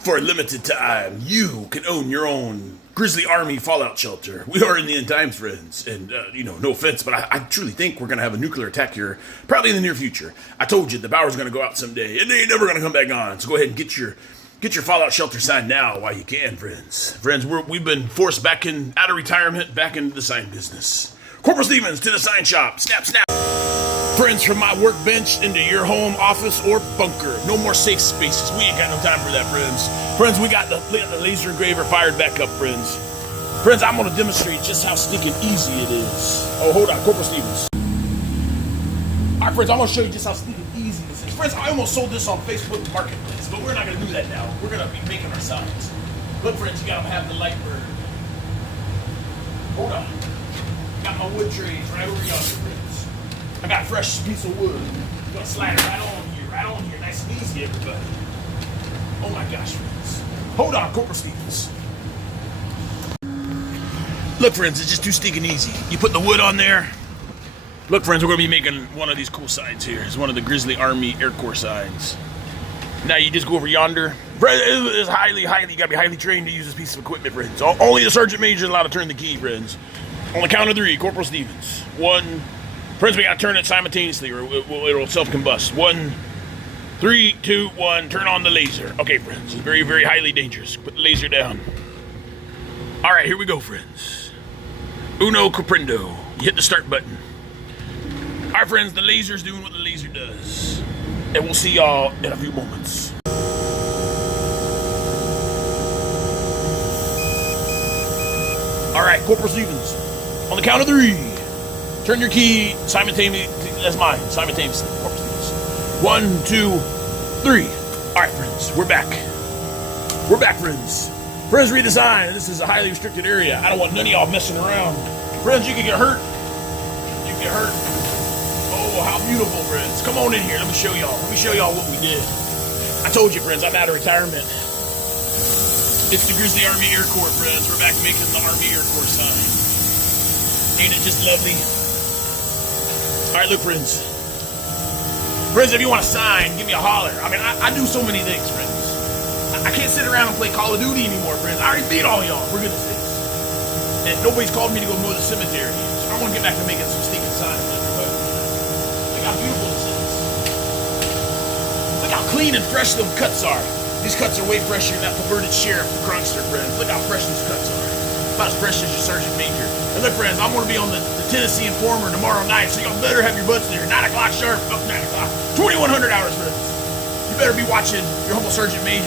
For a limited time, you can own your own Grizzly Army fallout shelter. We are in the end times, friends, and, no offense, but I truly think we're going to have a nuclear attack here, probably in the near future. I told you, the power's going to go out someday, and they ain't never going to come back on, so go ahead and get your fallout shelter signed now while you can, friends. Friends, we've been forced back out of retirement, back into the sign business. Corporal Stevens to the sign shop. Snap, snap. Friends, from my workbench into your home, office, or bunker. No more safe spaces. We ain't got no time for that, friends. Friends, we got the laser engraver fired back up, friends. Friends, I'm going to demonstrate just how stinking easy it is. Oh, hold on, Corporal Stevens. All right, friends, I'm going to show you just how stinking easy this is. Friends, I almost sold this on Facebook Marketplace, but we're not going to do that now. We're going to be making our signs. Look, friends, you got to have the light bird. Hold on. Got my wood trays right over yonder, friends. I got a fresh piece of wood. I'm gonna slide it right on here, nice and easy, everybody. Oh my gosh, friends. Hold on, Corporal Stevens. Look, friends, it's just too stinking easy. You put the wood on there. Look, friends, we're gonna be making one of these cool signs here. It's one of the Grizzly Army Air Corps signs. Now you just go over yonder. It's highly, you gotta be highly trained to use this piece of equipment, friends. Only the Sergeant Major is allowed to turn the key, friends. On the count of 3, Corporal Stevens. 1. Friends, we gotta turn it simultaneously or it'll self-combust. 1, 3, 2, 1, turn on the laser. Okay, friends, it's very, very highly dangerous. Put the laser down. All right, here we go, friends. Uno comprendo. You hit the start button. All right, friends, the laser's doing what the laser does. And we'll see y'all in a few moments. All right, Corporal Stevens, on the count of 3. Turn your key simultaneously. That's mine. Simultaneously. 1, 2, 3. All right, friends. We're back. We're back, friends. Friends, read the sign. This is a highly restricted area. I don't want none of y'all messing around. Friends, you can get hurt. You can get hurt. Oh, how beautiful, friends. Come on in here. Let me show y'all. Let me show y'all what we did. I told you, friends, I'm out of retirement. It's the Grizzly Army Air Corps, friends. We're back making the Army Air Corps sign. Ain't it just lovely? All right, look, friends. Friends, if you want a sign, give me a holler. I mean, I do so many things, friends. I can't sit around and play Call of Duty anymore, friends. I already beat all y'all, for goodness sakes. And nobody's called me to go mow the cemetery. So I want to get back to making some stinking signs. Look how beautiful this is. Look how clean and fresh them cuts are. These cuts are way fresher than that perverted sheriff, the Crunster, friends. Look how fresh these cuts are. About as fresh as your Sergeant Major. And look, friends, I'm going to be on the Tennessee Informer tomorrow night, so y'all better have your butts there. 9 o'clock sharp, up 9 o'clock. 2100 hours, friends. You better be watching your humble Sergeant Major.